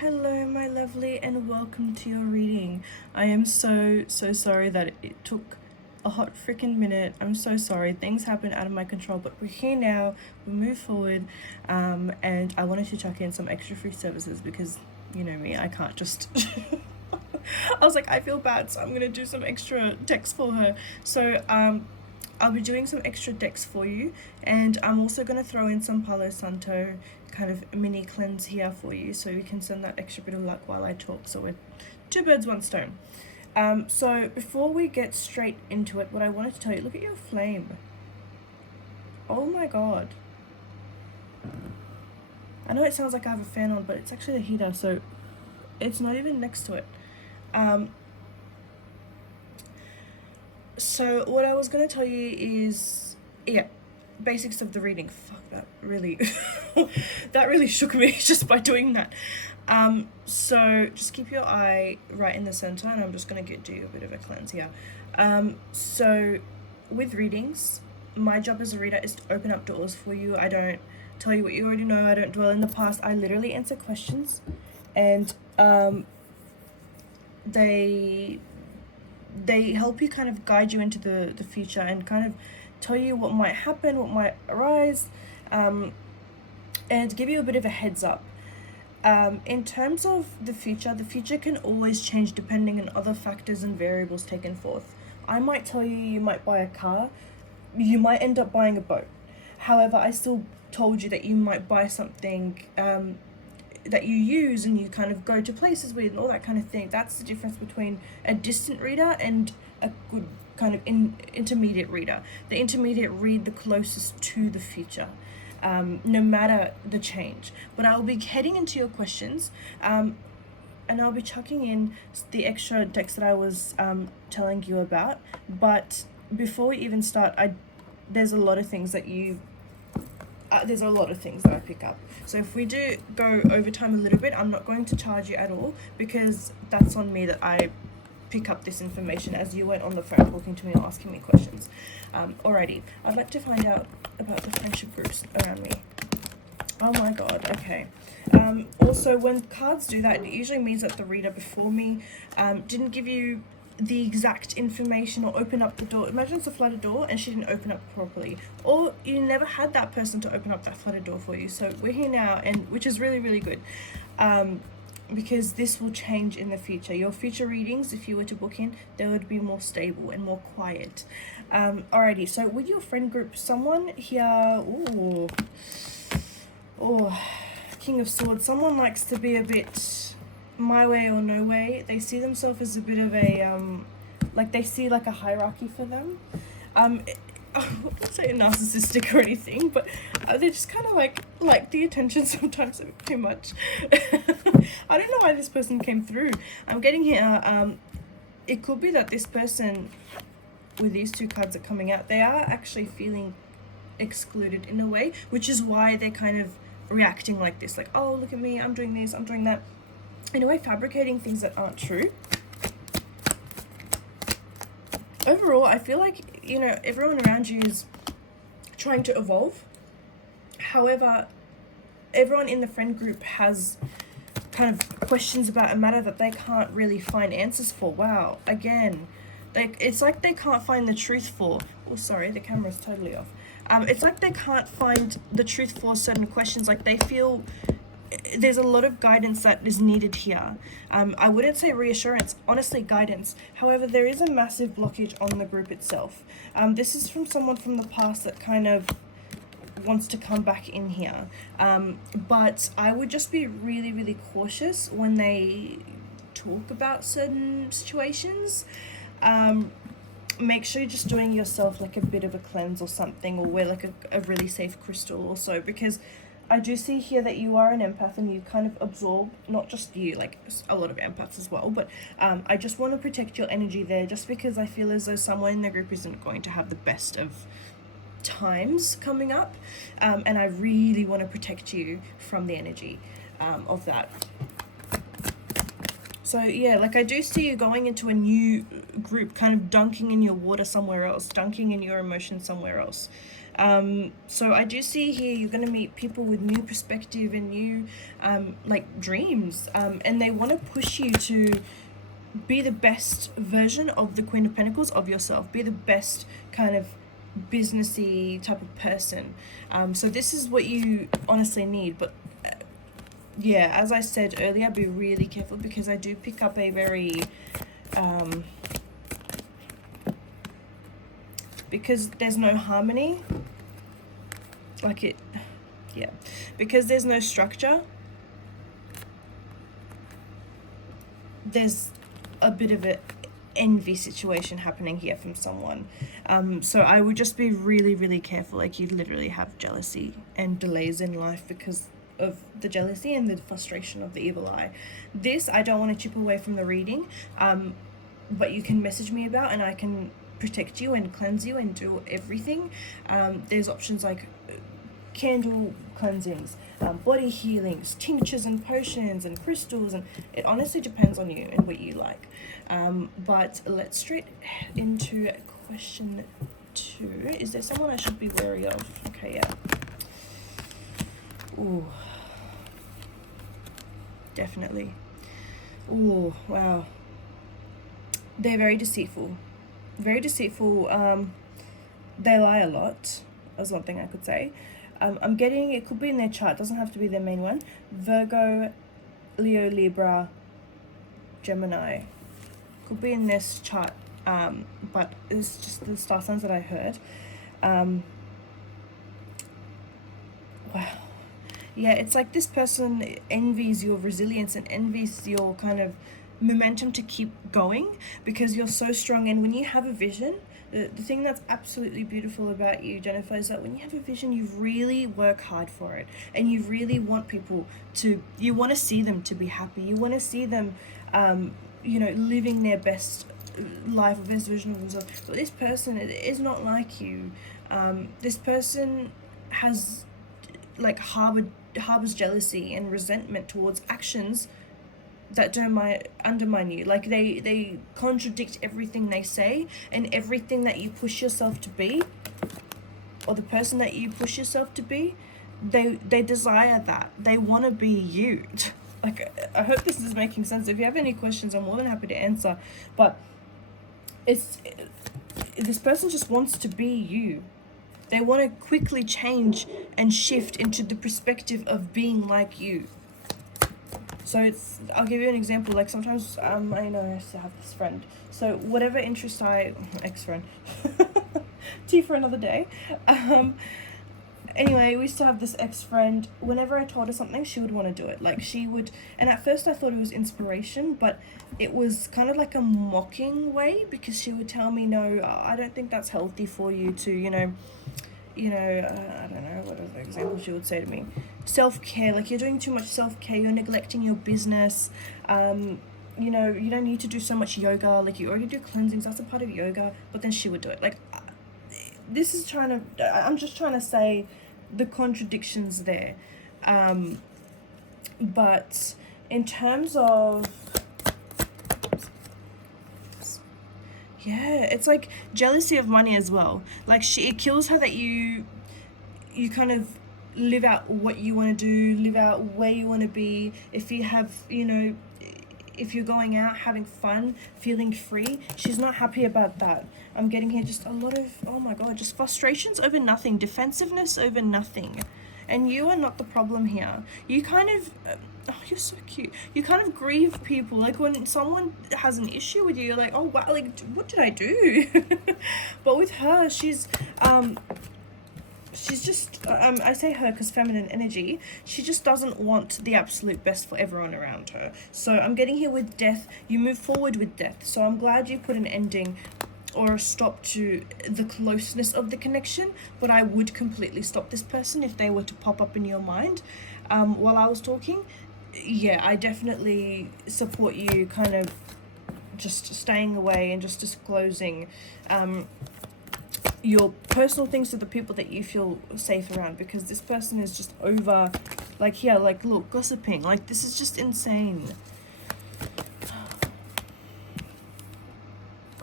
Hello, my lovely, and welcome to your reading. I am so sorry that it took a hot freaking minute. I'm so sorry. Things happen out of my control, but we're here now. We move forward, and I wanted to chuck in some extra free services because you know me, I can't just. I was like, I feel bad, so I'm gonna do some extra decks for her. So, I'll be doing some extra decks for you, and I'm also going to throw in some Palo Santo kind of mini cleanse here for you, so you can send that extra bit of luck while I talk. So we're two birds, one stone. So before we get straight into it, what I wanted to tell you, look at your flame. Oh my god. I know it sounds like I have a fan on, but it's actually a heater, so it's not even next to it. So what I was going to tell you is, yeah, basics of the reading. Fuck, that really that really shook me just by doing that. So just keep your eye right in the center, and I'm just going to do a bit of a cleanse here. So with readings, my job as a reader is to open up doors for you. I don't tell you what you already know. I don't dwell in the past. I literally answer questions, and they help you kind of guide you into the future and kind of tell you what might happen, what might arise, and give you a bit of a heads up. In terms of the future can always change depending on other factors and variables taken forth. I might tell you you might buy a car, you might end up buying a boat. However, I still told you that you might buy something that you use and you kind of go to places with and all that kind of thing. That's the difference between a distant reader and a good kind of intermediate reader. The intermediate read the closest to the future, no matter the change. But I'll be heading into your questions, and I'll be chucking in the extra decks that I was telling you about. But before we even start, there's a lot of things that I pick up. So if we do go over time a little bit, I'm not going to charge you at all, because that's on me that I pick up this information as you went on the phone talking to me or asking me questions. Alrighty, I'd like to find out about the friendship groups around me. Oh my god, okay. Also, when cards do that, it usually means that the reader before me didn't give you the exact information or open up the door. Imagine it's a flooded door and she didn't open up properly, or you never had that person to open up that flooded door for you. So we're here now, and which is really, really good, because this will change in the future. Your future readings, if you were to book in, they would be more stable and more quiet. Alrighty, so with your friend group, someone here, King of Swords, someone likes to be a bit my way or no way. They see themselves as a bit of a like they see like a hierarchy for them. I'm not saying narcissistic or anything, but they just kind of like the attention sometimes a bit too much. I don't know why this person came through. I'm getting here. It could be that this person, with these two cards that are coming out, they are actually feeling excluded in a way, which is why they're kind of reacting like this, like, oh, look at me, I'm doing this, I'm doing that. In a way, fabricating things that aren't true. Overall, I feel like, you know, everyone around you is trying to evolve. However, everyone in the friend group has kind of questions about a matter that they can't really find answers for. Wow, again, it's like they can't find the truth for. Oh, sorry, the camera's totally off. It's like they can't find the truth for certain questions. Like they feel there's a lot of guidance that is needed here. I wouldn't say reassurance, honestly guidance. However, there is a massive blockage on the group itself. This is from someone from the past that kind of wants to come back in here. But I would just be really, really cautious when they talk about certain situations. Make sure you're just doing yourself like a bit of a cleanse or something, or wear like a really safe crystal or so, because I do see here that you are an empath and you kind of absorb, not just you, like a lot of empaths as well, but I just want to protect your energy there, just because I feel as though someone in the group isn't going to have the best of times coming up, and I really want to protect you from the energy of that. So yeah, like I do see you going into a new group, kind of dunking in your water somewhere else, dunking in your emotions somewhere else. So I do see here you're going to meet people with new perspective and new like dreams, and they want to push you to be the best version of the Queen of Pentacles of yourself. Be the best kind of businessy type of person. So this is what you honestly need. But yeah, as I said earlier, be really careful, because I do pick up a very because there's no harmony, like it, yeah, because there's no structure, there's a bit of an envy situation happening here from someone. So I would just be really, really careful. Like, you literally have jealousy and delays in life because of the jealousy and the frustration of the evil eye. This I don't want to chip away from the reading, but you can message me about, and I can protect you and cleanse you and do everything. There's options like candle cleansings, body healings, tinctures and potions and crystals, and it honestly depends on you and what you like. But let's straight into question 2. Is there someone I should be wary of? Okay, yeah. Ooh, definitely. Ooh, wow. They're very deceitful. Very deceitful. They lie a lot. That's one thing I could say. I'm getting, it could be in their chart, doesn't have to be their main one. Virgo, Leo, Libra, Gemini. Could be in this chart, but it's just the star signs that I heard. Wow. Yeah, it's like this person envies your resilience and envies your kind of momentum to keep going, because you're so strong. And when you have a vision, the thing that's absolutely beautiful about you, Jennifer, is that when you have a vision, you really work hard for it, and you really want people to, you want to see them to be happy, you want to see them living their best life, or best version of themselves. But this person is not like you. This person has like harbors jealousy and resentment towards actions that don't undermine you. Like, they contradict everything they say, and everything that you push yourself to be, or the person that you push yourself to be, they desire that. They want to be you. Like, I hope this is making sense. If you have any questions, I'm more than happy to answer. But this person just wants to be you. They want to quickly change and shift into the perspective of being like you. So I'll give you an example. Like, sometimes I know I used to have this friend. So whatever interest ex-friend, tea for another day. Anyway, we used to have this ex-friend. Whenever I told her something, she would want to do it. Like, she would, and at first I thought it was inspiration, but it was kind of like a mocking way, because she would tell me, no, I don't think that's healthy for you to, I don't know, what other example she would say to me. Self-care, like, you're doing too much self-care, you're neglecting your business, you don't need to do so much yoga, like, you already do cleansings, that's a part of yoga. But then she would do it. Like, I'm just trying to say the contradictions there. But in terms of, yeah, it's like jealousy of money as well. Like, it kills her that you kind of live out what you want to do, live out where you want to be. If you have, if you're going out, having fun, feeling free, she's not happy about that. I'm getting here just a lot of, oh my god, just frustrations over nothing, defensiveness over nothing. And you are not the problem here. You kind of, you're so cute. You kind of grieve people. Like, when someone has an issue with you, you're like, oh wow, like, what did I do? But with her, she's just, I say her because feminine energy, she just doesn't want the absolute best for everyone around her. So I'm getting here with death. You move forward with death. So I'm glad you put an ending or a stop to the closeness of the connection, but I would completely stop this person if they were to pop up in your mind while I was talking. Yeah, I definitely support you kind of just staying away and just disclosing your personal things to the people that you feel safe around, because this person is just over, like, here, like, look, gossiping. Like, this is just insane.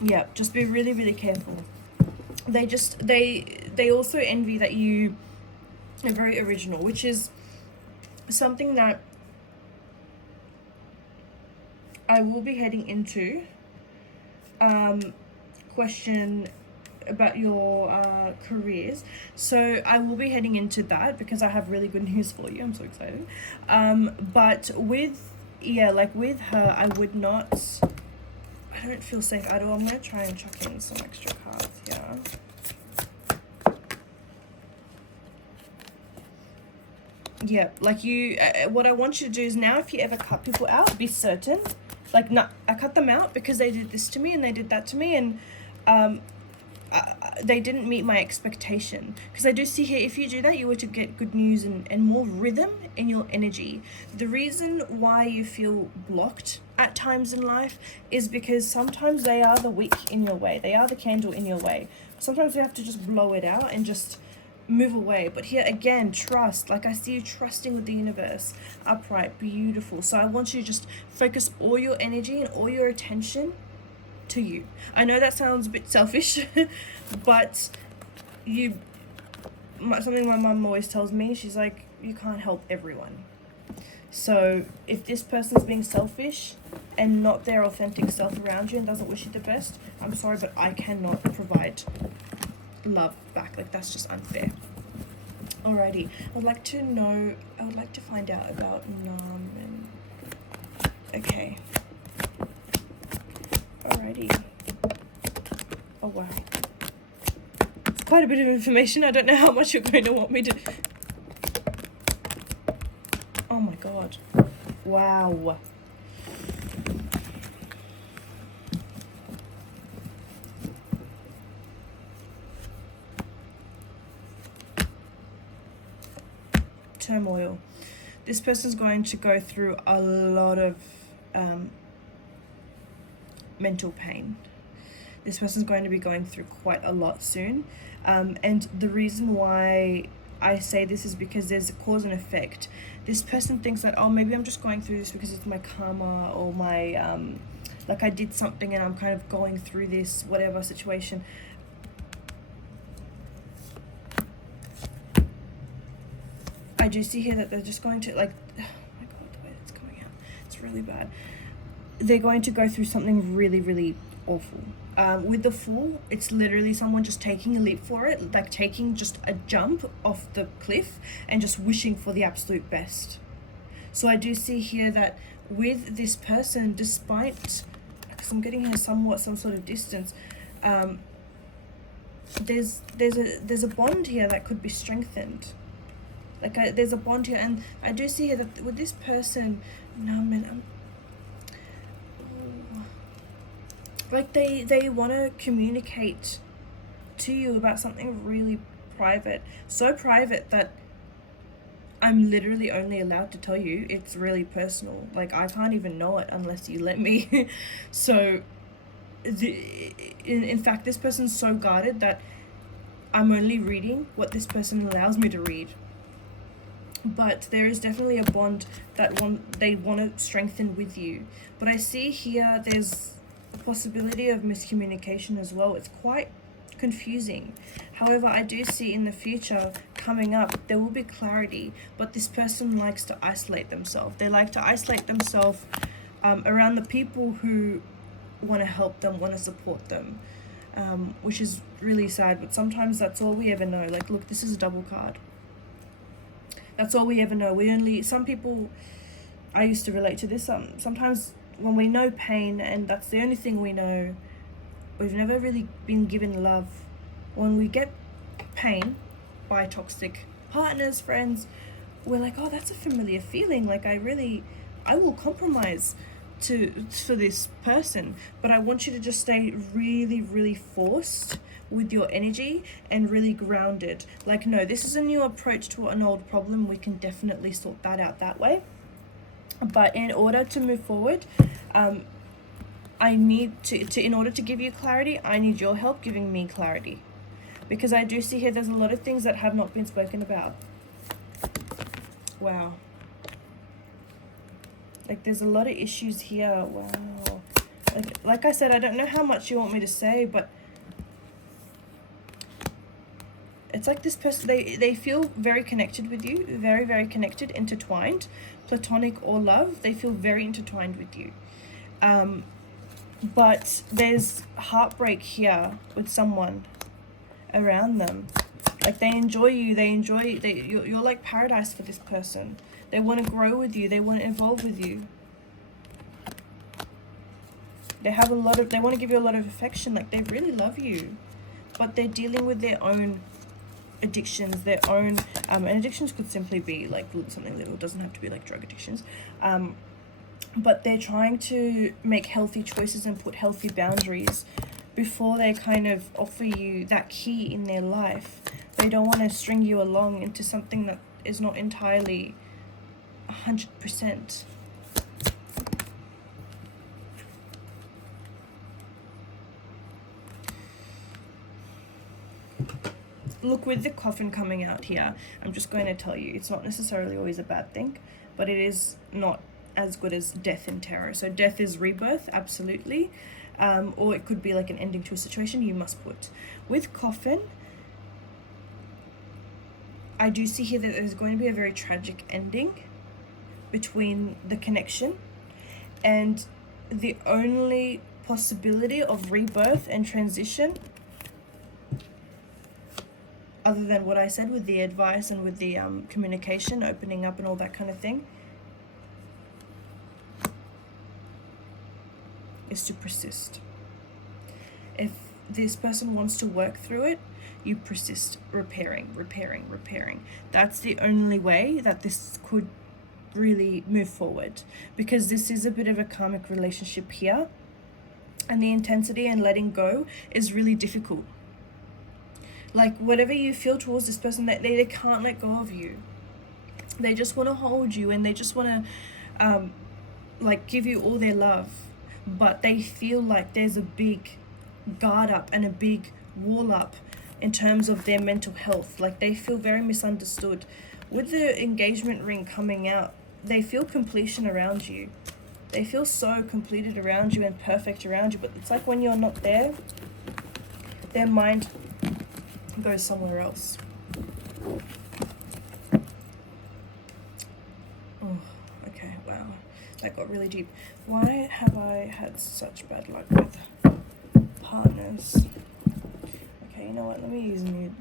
Yeah, just be really, really careful. They they also envy that you are very original, which is something that I will be heading into. Question about your careers. So I will be heading into that because I have really good news for you. I'm so excited. But with, yeah, like with her, I would not, I don't feel safe at all. I'm going to try and chuck in some extra cards here. Yeah, like you, what I want you to do is now, if you ever cut people out, be certain, like, no, I cut them out because they did this to me and they did that to me, and they didn't meet my expectation. Because I do see here, if you do that, you were to get good news and more rhythm in your energy. The reason why you feel blocked at times in life is because sometimes they are the wick in your way. They are the candle in your way. Sometimes you have to just blow it out and just move away. But here again, trust. Like, I see you trusting with the universe. Upright, beautiful. So I want you to just focus all your energy and all your attention to you. I know that sounds a bit selfish, but something my mum always tells me, she's like, you can't help everyone. So if this person's being selfish and not their authentic self around you and doesn't wish you the best, I'm sorry, but I cannot provide love back. Like, that's just unfair. Alrighty, I would like to find out about Nam. Okay. Alrighty. Oh wow. It's quite a bit of information. I don't know how much you're going to want me to... Oh my god. Wow. Turmoil. This person's going to go through a lot of mental pain. This person's going to be going through quite a lot soon. And the reason why I say this is because there's a cause and effect. This person thinks that, oh, maybe I'm just going through this because it's my karma, or my, like I did something and I'm kind of going through this, whatever situation. I do see here that they're just going to, like, oh my god, the way that's coming out, it's really bad. They're going to go through something really, really awful. With the Fool, it's literally someone just taking a leap for it, like taking just a jump off the cliff and just wishing for the absolute best. So I do see here that with this person, despite, because I'm getting here some sort of distance, there's a bond here that could be strengthened. Like, there's a bond here, and I do see here that with this person, no man, like they want to communicate to you about something really private, so private that I'm literally only allowed to tell you. It's really personal. Like, I can't even know it unless you let me. So in fact, this person's so guarded that I'm only reading what this person allows me to read. But there is definitely a bond that they want to strengthen with you. But I see here there's a possibility of miscommunication as well. It's quite confusing. However, I do see in the future coming up, there will be clarity. But this person likes to isolate themselves. They like to isolate themselves around the people who want to help them, want to support them, which is really sad. But sometimes that's all we ever know. Like, look, this is a double card. That's all we ever know. Some people, I used to relate to this, sometimes when we know pain and that's the only thing we know, we've never really been given love. When we get pain by toxic partners, friends, we're like, oh, that's a familiar feeling. Like, I will compromise for this person. But I want you to just stay really, really forced with your energy and really grounded. Like, no, this is a new approach to an old problem. We can definitely sort that out that way. But in order to move forward, I need in order to give you clarity, I need your help giving me clarity. Because I do see here there's a lot of things that have not been spoken about. Wow. Like, there's a lot of issues here. Wow. Like I said, I don't know how much you want me to say, but It's like this person, they feel very connected with you, very, very connected, intertwined, platonic or love. They feel very intertwined with you. But there's heartbreak here with someone around them. Like they enjoy you, you're like paradise for this person. They want to grow with you, they want to evolve with you. They want to give you a lot of affection, like they really love you. But they're dealing with their own addictions, their own, and addictions could simply be like something little, doesn't have to be like drug addictions. But they're trying to make healthy choices and put healthy boundaries before they kind of offer you that key in their life. They don't want to string you along into something that is not entirely 100%. Look, with the coffin coming out here, I'm just going to tell you, it's not necessarily always a bad thing, but it is not as good as death and terror. So death is rebirth, absolutely. Or it could be like an ending to a situation, you must put. With coffin, I do see here that there's going to be a very tragic ending between the connection, and the only possibility of rebirth and transition, other than what I said with the advice and with the communication, opening up and all that kind of thing, is to persist. If this person wants to work through it, you persist, repairing. That's the only way that this could really move forward, because this is a bit of a karmic relationship here, and the intensity and letting go is really difficult. Like whatever you feel towards this person, that they can't let go of you. They just want to hold you, and they just want to like give you all their love, but they feel like there's a big guard up and a big wall up in terms of their mental health. Like they feel very misunderstood. With the engagement ring coming out, they feel completion around you. They feel so completed around you and perfect around you, but it's like when you're not there, their mind goes somewhere else. Oh, okay, wow. That got really deep. Why have I had such bad luck with partners? Okay, you know what? Let me use a new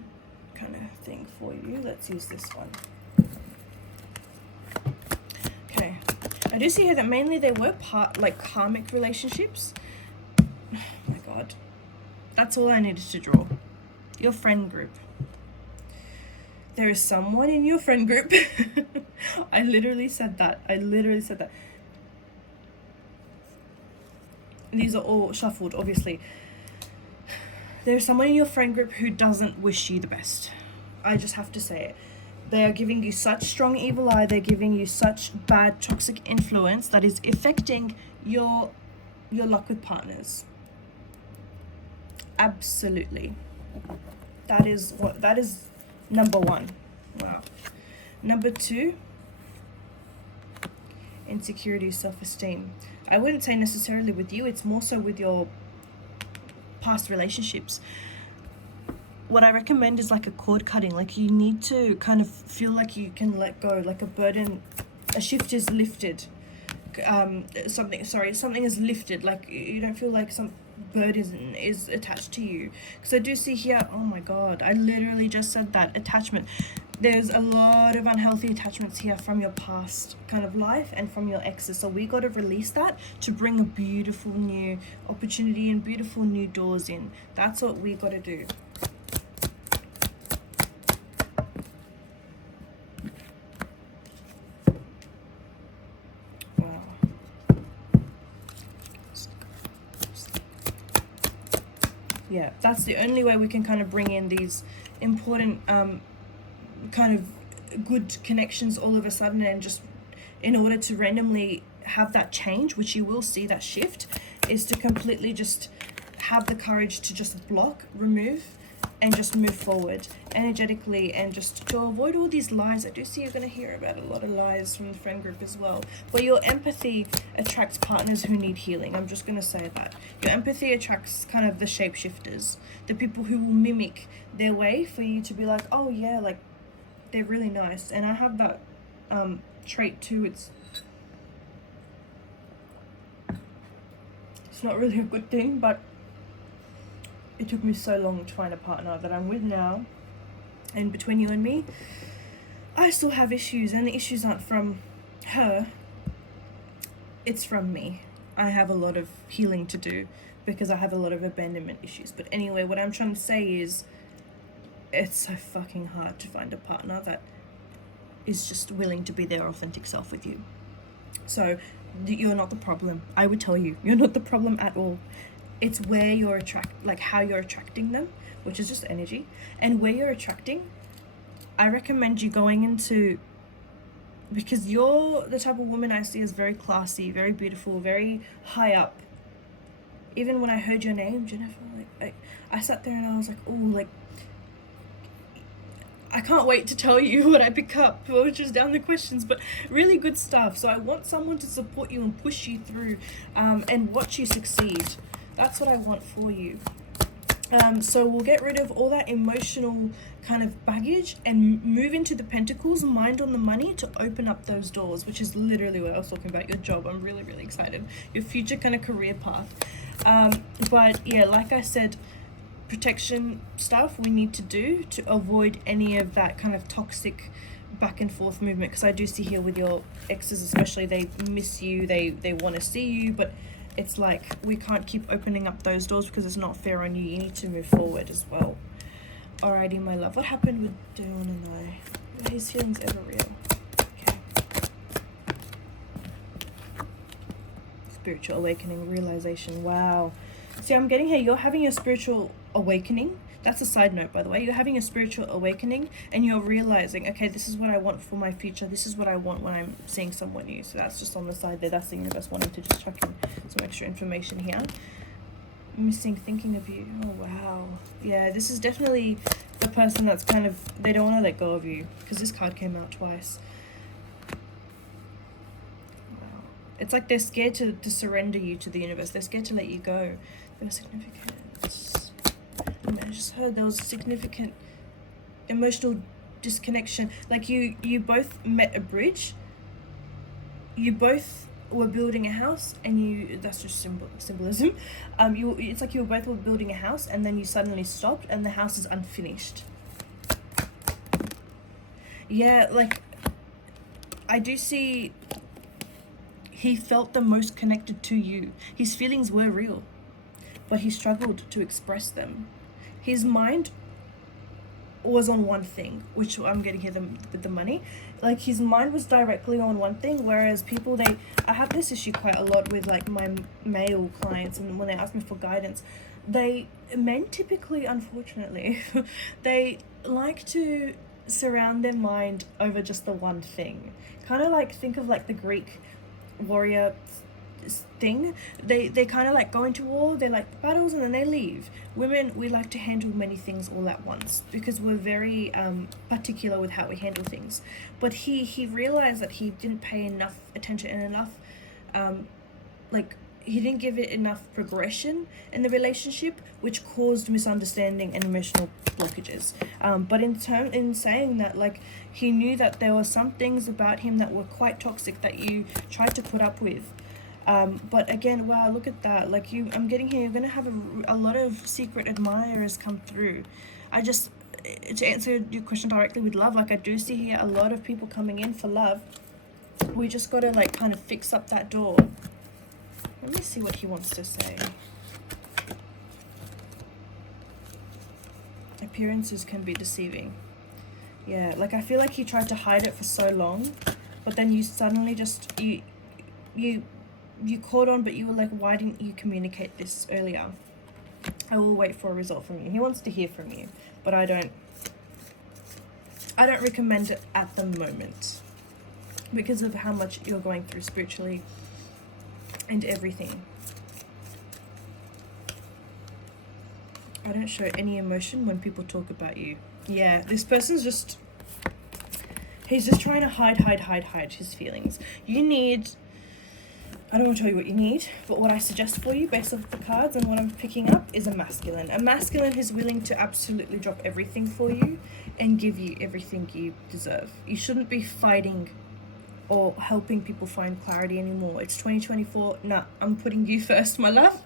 kind of thing for you. Let's use this one. Okay. I do see here that mainly they were karmic relationships. Oh my god. That's all I needed to draw. Your friend group. There is someone in your friend group. I literally said that. These are all shuffled, obviously. There's someone in your friend group who doesn't wish you the best. I just have to say it. They are giving you such strong evil eye. They're giving you such bad toxic influence that is affecting your luck with partners. Absolutely. That is number one. Wow. Number two, insecurity, self-esteem. I wouldn't say necessarily with you, it's more so with your past relationships. What I recommend is like a cord cutting. Like you need to kind of feel like you can let go, like a burden, a shift is lifted. Something is lifted. Like you don't feel like some burden is attached to you. Because I do see here, oh my god, I literally just said that, attachment. There's a lot of unhealthy attachments here from your past kind of life and from your exes. So we got to release that to bring a beautiful new opportunity and beautiful new doors in. That's what we got to do. Yeah, that's the only way we can kind of bring in these important kind of good connections all of a sudden, and just in order to randomly have that change, which you will see that shift, is to completely just have the courage to just block, remove, and just move forward energetically, and just to avoid all these lies. I do see you're going to hear about a lot of lies from the friend group as well. But your empathy attracts partners who need healing. I'm just going to say that. Your empathy attracts kind of the shapeshifters, the people who will mimic their way for you to be like, oh yeah, like they're really nice. And I have that trait too. It's not really a good thing, but it took me so long to find a partner that I'm with now. And between you and me, I still have issues, and the issues aren't from her, it's from me. I have a lot of healing to do because I have a lot of abandonment issues. But anyway, what I'm trying to say is it's so fucking hard to find a partner that is just willing to be their authentic self with you. So you're not the problem. I would tell you, you're not the problem at all. It's where you're how you're attracting them, which is just energy, and where you're attracting. I recommend you going into, because you're the type of woman I see as very classy, very beautiful, very high up. Even when I heard your name, Jennifer, like I sat there and I was like, oh, like I can't wait to tell you what I pick up, which is down the questions, but really good stuff. So I want someone to support you and push you through, and watch you succeed. That's what I want for you. So we'll get rid of all that emotional kind of baggage and move into the pentacles, mind on the money, to open up those doors, which is literally what I was talking about, your job. I'm really, really excited. Your future kind of career path. But yeah, like I said, protection stuff we need to do to avoid any of that kind of toxic back and forth movement, because I do see here with your exes especially, they miss you, they want to see you, but it's like we can't keep opening up those doors because it's not fair on you. You need to move forward as well. Alrighty, my love. What happened with Dylan and I? Are his feelings ever real? Okay. Spiritual awakening, realization. Wow. See, I'm getting here, you're having a spiritual awakening. That's a side note, by the way. You're having a spiritual awakening and you're realizing, okay, this is what I want for my future. This is what I want when I'm seeing someone new. So that's just on the side there. That's the universe wanting to just chuck in some extra information here. Missing, thinking of you. Oh, wow. Yeah, this is definitely the person that's kind of, they don't want to let go of you, because this card came out twice. Wow. It's like they're scared to surrender you to the universe. They're scared to let you go. There was significant. I just heard there was significant emotional disconnection. Like you both met a bridge. You both were building a house, and that's just symbolism. It's like you both were building a house, and then you suddenly stopped, and the house is unfinished. Yeah, like I do see he felt the most connected to you. His feelings were real, but he struggled to express them. His mind was on one thing, which I'm getting here with the money. Like his mind was directly on one thing, whereas people, I have this issue quite a lot with like my male clients, and when they ask me for guidance, men typically, unfortunately, they like to surround their mind over just the one thing. Kind of like, think of like the Greek warrior thing. They kind of like go into war, they like the battles, and then they leave. Women, we like to handle many things all at once because we're very particular with how we handle things. But he realized that he didn't pay enough attention and enough he didn't give it enough progression in the relationship, which caused misunderstanding and emotional blockages. But in saying that, like, he knew that there were some things about him that were quite toxic that you tried to put up with. But again, wow, look at that. Like I'm getting here, you're going to have a lot of secret admirers come through. To answer your question directly with love, like I do see here a lot of people coming in for love. We just got to like kind of fix up that door. Let me see what he wants to say. Appearances can be deceiving. Yeah, like I feel like he tried to hide it for so long, but then you suddenly just, you caught on, but you were like, why didn't you communicate this earlier? I will wait for a result from you. He wants to hear from you, but I don't recommend it at the moment because of how much you're going through spiritually and everything. I don't show any emotion when people talk about you. Yeah, this person's just, he's just trying to hide his feelings. You need, I don't want to tell you what you need, but what I suggest for you based off the cards and what I'm picking up is a masculine. A masculine who's willing to absolutely drop everything for you and give you everything you deserve. You shouldn't be fighting or helping people find clarity anymore. It's 2024. Nah, I'm putting you first, my love.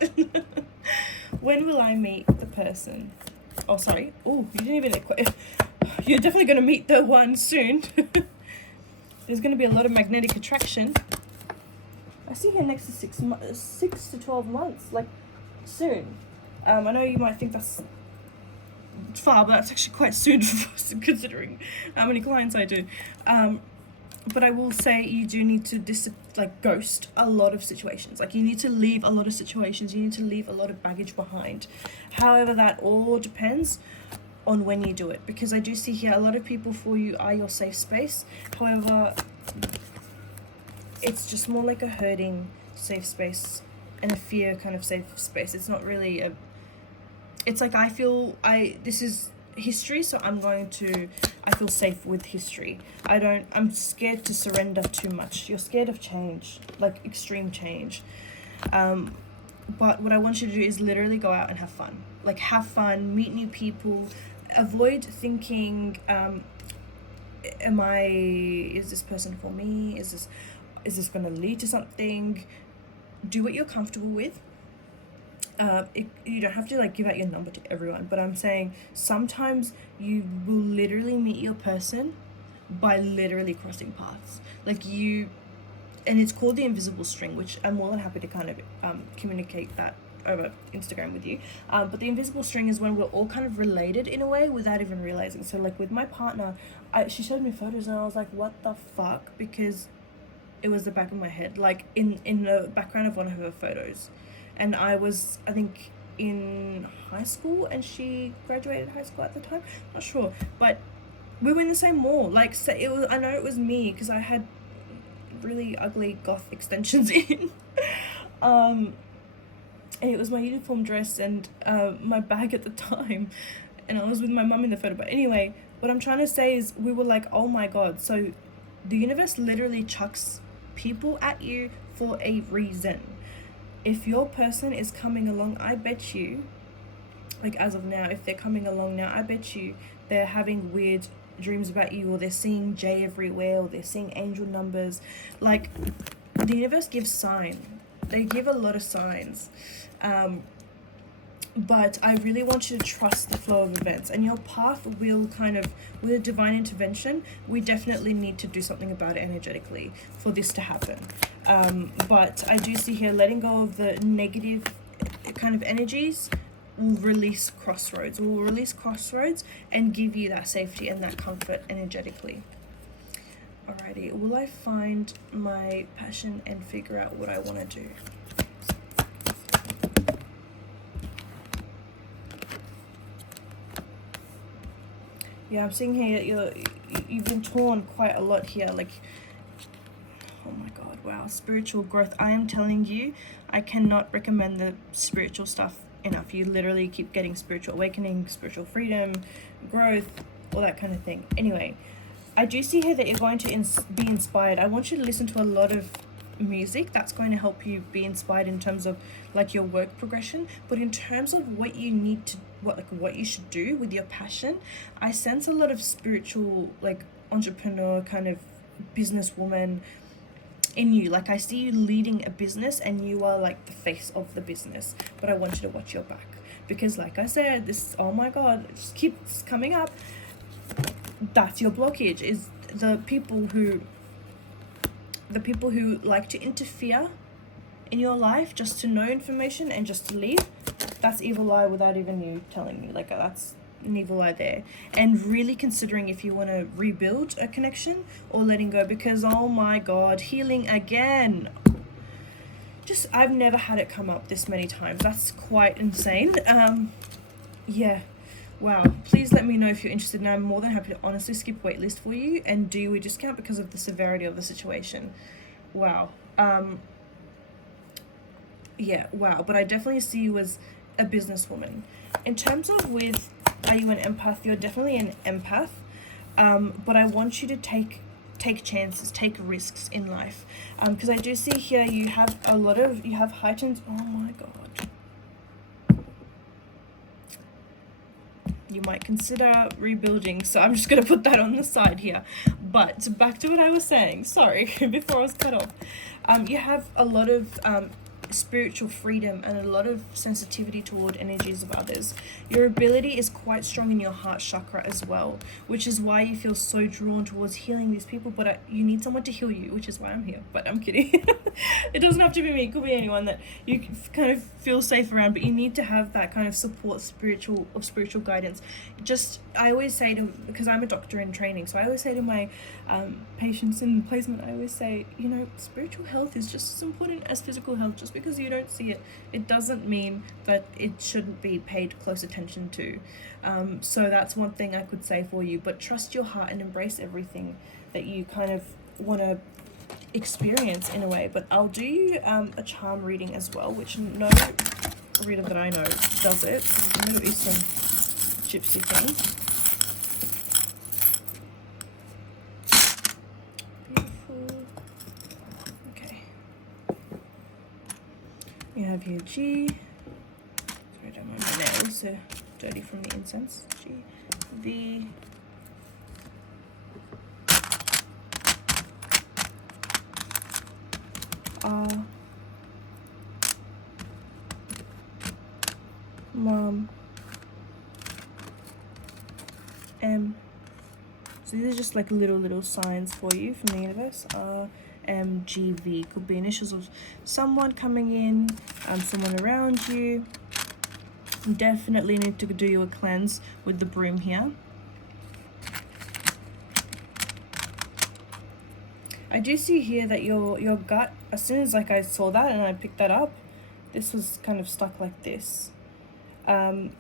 When will I meet the person? Oh, sorry. Oh, you didn't even... You're definitely going to meet the one soon. There's going to be a lot of magnetic attraction. I see here next to 6 to 12 months, like soon. I know you might think that's far, but that's actually quite soon considering how many clients I do. But I will say you do need to ghost a lot of situations. Like, you need to leave a lot of situations. You need to leave a lot of baggage behind. However, that all depends on when you do it. Because I do see here a lot of people for you are your safe space. However, it's just more like a hurting safe space and a fear kind of safe space. It's not really a... It's like this is history, so I feel safe with history. I'm scared to surrender too much. You're scared of change, like extreme change. But what I want you to do is literally go out and have fun. Like, have fun, meet new people, avoid thinking, is this person for me? Is this going to lead to something? Do what you're comfortable with. You don't have to give out your number to everyone, but I'm saying sometimes you will literally meet your person by literally crossing paths. And it's called the invisible string, which I'm more than happy to kind of communicate that over Instagram with you. But the invisible string is when we're all kind of related in a way without even realizing. So with my partner, she showed me photos and I was like, what the fuck? Because it was the back of my head, in the background of one of her photos. And I was, I think, in high school, and she graduated high school at the time. Not sure, but we were in the same mall. I know it was me because I had really ugly goth extensions in. And it was my uniform dress and my bag at the time, and I was with my mum in the photo. But anyway, what I'm trying to say is we were like, oh my god. So the universe literally chucks people at you for a reason. If your person is coming along, I bet you, as of now, if they're coming along now, I bet you they're having weird dreams about you, or they're seeing J everywhere, or they're seeing angel numbers. The universe gives signs. They give a lot of signs. But I really want you to trust the flow of events, and your path will with a divine intervention, we definitely need to do something about it energetically for this to happen. But I do see here letting go of the negative kind of energies will release crossroads. Will release crossroads and give you that safety and that comfort energetically. Alrighty, will I find my passion and figure out what I want to do? Yeah, I'm seeing here you've been torn quite a lot here. Oh my god, wow, spiritual growth. I am telling you, I cannot recommend the spiritual stuff enough. You literally keep getting spiritual awakening, spiritual freedom, growth, all that kind of thing. Anyway, I do see here that you're going to be inspired. I want you to listen to a lot of music that's going to help you be inspired in terms of your work progression, but in terms of what you need to what you should do with your passion, I sense a lot of spiritual entrepreneur kind of businesswoman in you. I see you leading a business and you are the face of the business, but I want you to watch your back, because like I said, oh my god, it just keeps coming up. That's your blockage, is the people who like to interfere in your life just to know information and just to leave. That's evil eye without even you telling me. That's an evil eye there. And really considering if you want to rebuild a connection or letting go, because oh my god, healing again. I've never had it come up this many times. That's quite insane. Yeah. Wow, please let me know if you're interested, and I'm more than happy to honestly skip waitlist for you and do you a discount because of the severity of the situation. Wow. Yeah, wow. But I definitely see you as a businesswoman. In terms of with, are you an empath? You're definitely an empath. But I want you to take chances, take risks in life. Because I do see here you have heightened, oh my god. You might consider rebuilding, so I'm just going to put that on the side here. But back to what I was saying, sorry, before I was cut off. You have a lot of spiritual freedom and a lot of sensitivity toward energies of others. Your ability is quite strong in your heart chakra as well, which is why you feel so drawn towards healing these people, but you need someone to heal you, which is why I'm here. But I'm kidding. It doesn't have to be me, it could be anyone that you kind of feel safe around, but you need to have that kind of support, spiritual guidance. I always say to, because I'm a doctor in training, so I always say to my patients in placement, I always say, spiritual health is just as important as physical health. Just because you don't see it, it doesn't mean that it shouldn't be paid close attention to. So that's one thing I could say for you, but trust your heart and embrace everything that you kind of want to experience in a way. But I'll do you a charm reading as well, which no reader that I know does it. It's a Middle Eastern gypsy thing. You have here G. Sorry, I don't mind my nails, they're dirty from the incense. G, V, R, Mom, M. So these are just like little signs for you from the universe. R, M, G, V could be initials of someone coming in, someone around you. Definitely need to do you a cleanse with the broom here. I do see here that your gut, as soon as I saw that and I picked that up, this was kind of stuck like this. With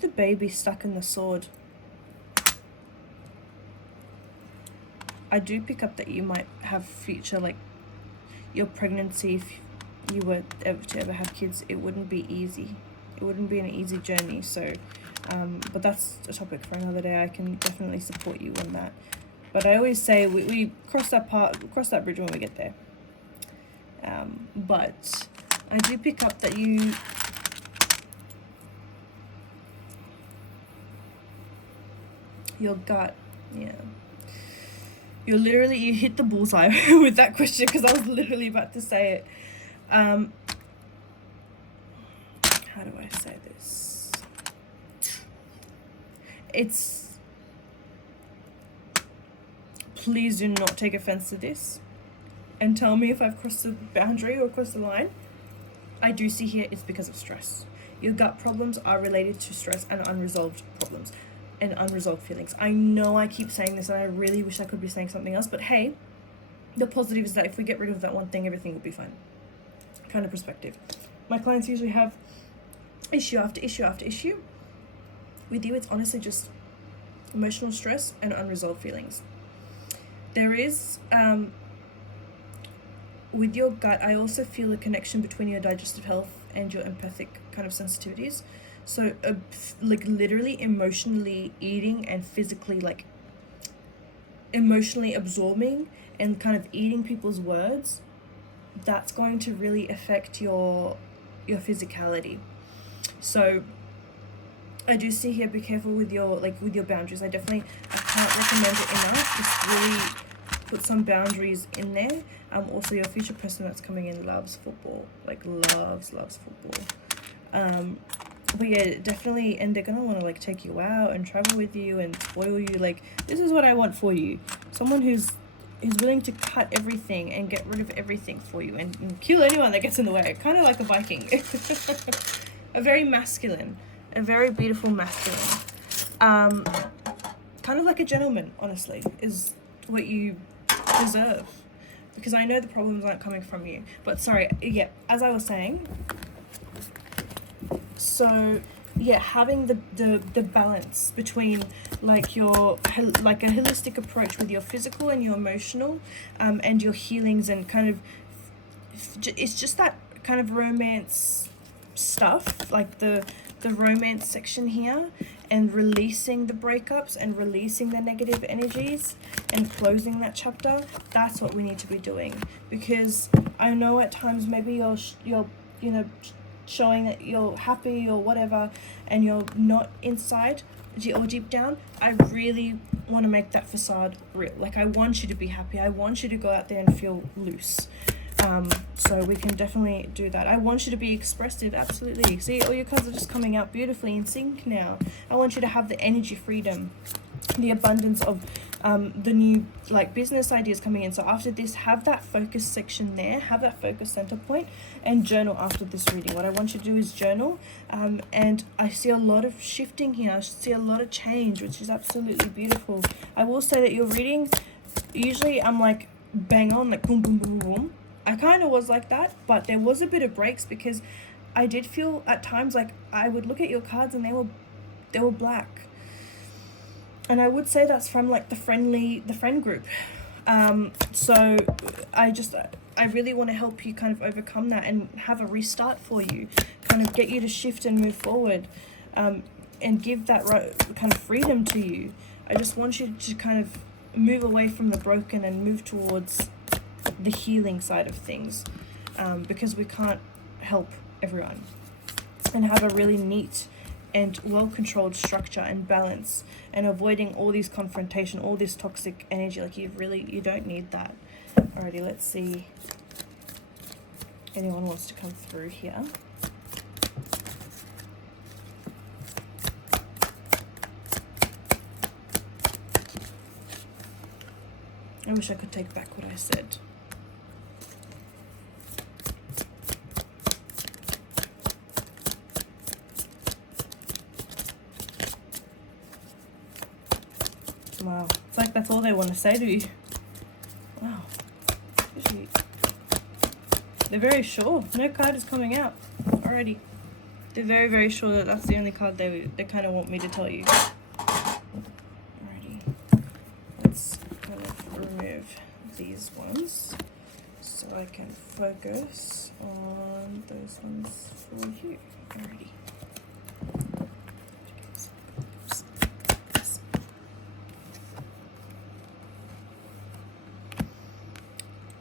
the baby stuck in the sword, I do pick up that you might have future, like your pregnancy, if you were to ever have kids, it wouldn't be easy. It wouldn't be an easy journey. So, but that's a topic for another day. I can definitely support you on that. But I always say we cross that bridge when we get there. But I do pick up that your gut, yeah. You hit the bullseye with that question, because I was literally about to say it. How do I say this? Please do not take offense to this and tell me if I've crossed the boundary or crossed the line. I do see here it's because of stress. Your gut problems are related to stress and unresolved problems and unresolved feelings. I know I keep saying this and I really wish I could be saying something else, but hey, the positive is that if we get rid of that one thing, everything will be fine. Kind of perspective. My clients usually have issue after issue after issue. With you, it's honestly just emotional stress and unresolved feelings. There is, with your gut, I also feel a connection between your digestive health and your empathic kind of sensitivities. So, like literally emotionally eating and physically like emotionally absorbing and kind of eating people's words, that's going to really affect your physicality. So I do see here, be careful with your boundaries. I can't recommend it enough. Just really put some boundaries in there. Also your future person that's coming in loves football, like loves football. But yeah, definitely, and they're gonna want to like take you out and travel with you and spoil you. Like, this is what I want for you. Someone who's willing to cut everything and get rid of everything for you and kill anyone that gets in the way. Kind of like a Viking. A very masculine, a very beautiful masculine. Kind of like a gentleman, honestly, is what you deserve. Because I know the problems aren't coming from you. But sorry, yeah, as I was saying, so yeah, having the balance between like a holistic approach with your physical and your emotional and your healings, and kind of it's just that kind of romance stuff, like the romance section here, and releasing the breakups and releasing the negative energies and closing that chapter, that's what we need to be doing. Because I know at times maybe you're you know, showing that you're happy or whatever, and you're not inside or deep down. I really want to make that facade real. Like, I want you to be happy. I want you to go out there and feel loose. So we can definitely do that. I want you to be expressive, absolutely. See, all your cards are just coming out beautifully in sync now. I want you to have the energy freedom, the abundance of the new like business ideas coming in. So after this, have that focus section there, have that focus center point, and journal after this reading. What I want you to do is journal, and I see a lot of shifting here. I see a lot of change, which is absolutely beautiful. I will say that your reading, usually I'm like bang on, like boom, boom, boom, boom. I kind of was like that, but there was a bit of breaks because I did feel at times like I would look at your cards and they were black. And I would say that's from like the friend group. So I really want to help you kind of overcome that and have a restart for you, kind of get you to shift and move forward, and give that kind of freedom to you. I just want you to kind of move away from the broken and move towards the healing side of things, because we can't help everyone, and have a really neat and well-controlled structure and balance, and avoiding all these confrontation, all this toxic energy. Like, you don't need that. Alrighty, let's see. Anyone wants to come through here? I wish I could take back what I said. Wow, it's like that's all they want to say to you. Wow. They're very sure. No card is coming out already. They're very, very sure that that's the only card they kind of want me to tell you. Alrighty. Let's kind of remove these ones so I can focus on those ones for you. Alrighty.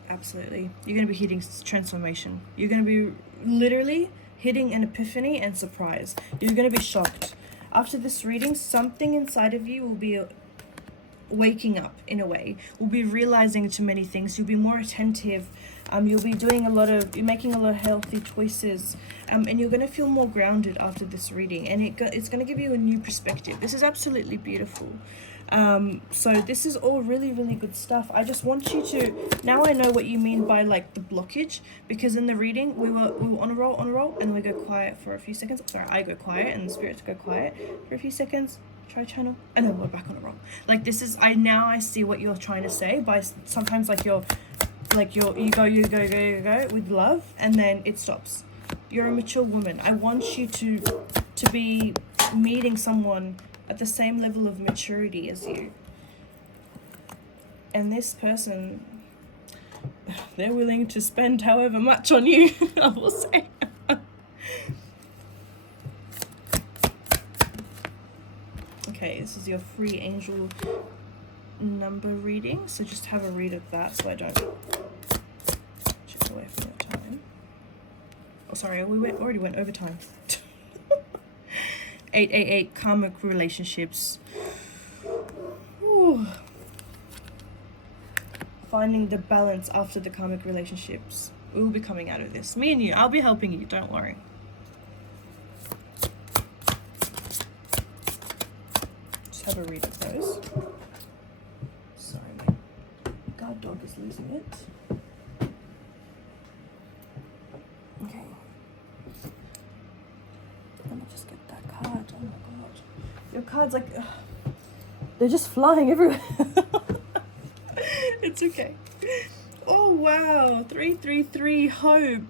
Absolutely. You're going to be hitting transformation. You're going to be literally hitting an epiphany and surprise. You're going to be shocked. After this reading, something inside of you will be waking up in a way. Will be realizing to many things. You'll be more attentive. You'll be doing you're making a lot of healthy choices. And you're going to feel more grounded after this reading. And it's going to give you a new perspective. This is absolutely beautiful. So this is all really, really good stuff. I just want you to, now I know what you mean by like the blockage, because in the reading we were on a roll, and then we go quiet for a few seconds. Sorry, I go quiet and the spirits go quiet for a few seconds, try channel, and then we're back on a roll. Like, this is, I see what you're trying to say by sometimes like you go with love, and then it stops. You're a mature woman. I want you to be meeting someone at the same level of maturity as you. And this person, they're willing to spend however much on you, I will say. Okay, this is your free angel number reading, so just have a read of that so I don't chip away from your time. Oh, sorry, already went over time. 888 karmic relationships. Ooh. Finding the balance after the karmic relationships. We will be coming out of this. Me and you. I'll be helping you. Don't worry. Just have a read of those. Sorry, my guard dog is losing it. Okay. Let me just get that card. Oh my god. Your cards, like, they're just flying everywhere. It's okay. Oh wow. 333 hope.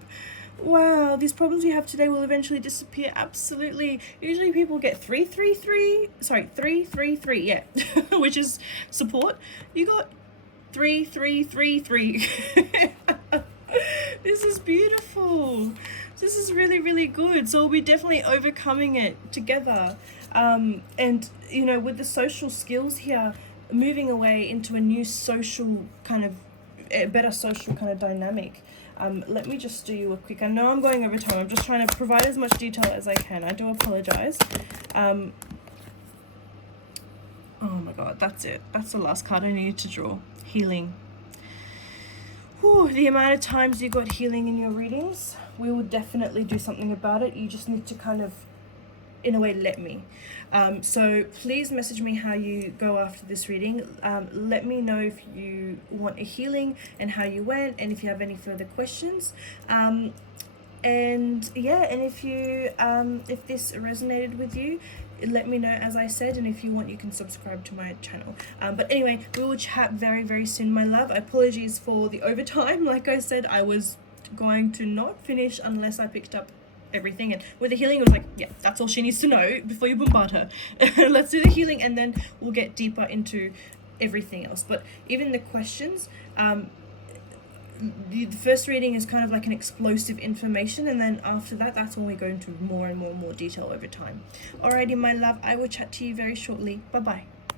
Wow, these problems you have today will eventually disappear. Absolutely. Usually people get 333. Sorry, 333. Yeah, which is support. You got 3333. This is beautiful. This is really, really good. So we'll be definitely overcoming it together. And, you know, with the social skills here, moving away into a new social kind of, a better social kind of dynamic. Let me just do you a quick, I know I'm going over time, I'm just trying to provide as much detail as I can. I do apologize. Oh my god, that's it. That's the last card I needed to draw. Healing. Whew, the amount of times you got healing in your readings, we will definitely do something about it. You just need to kind of, in a way, let me. So please message me how you go after this reading. Let me know if you want a healing and how you went, and if you have any further questions. And yeah, and if you if this resonated with you, let me know, as I said, and if you want, you can subscribe to my channel. But anyway, we will chat very, very soon, my love. Apologies for the overtime. Like I said, I was going to not finish unless I picked up everything, and with the healing it was like, yeah, that's all she needs to know before you bombard her. Let's do the healing and then we'll get deeper into everything else. But even the questions, the first reading is kind of like an explosive information, and then after that, that's when we go into more and more detail over time. Alrighty, my love, I will chat to you very shortly. Bye bye.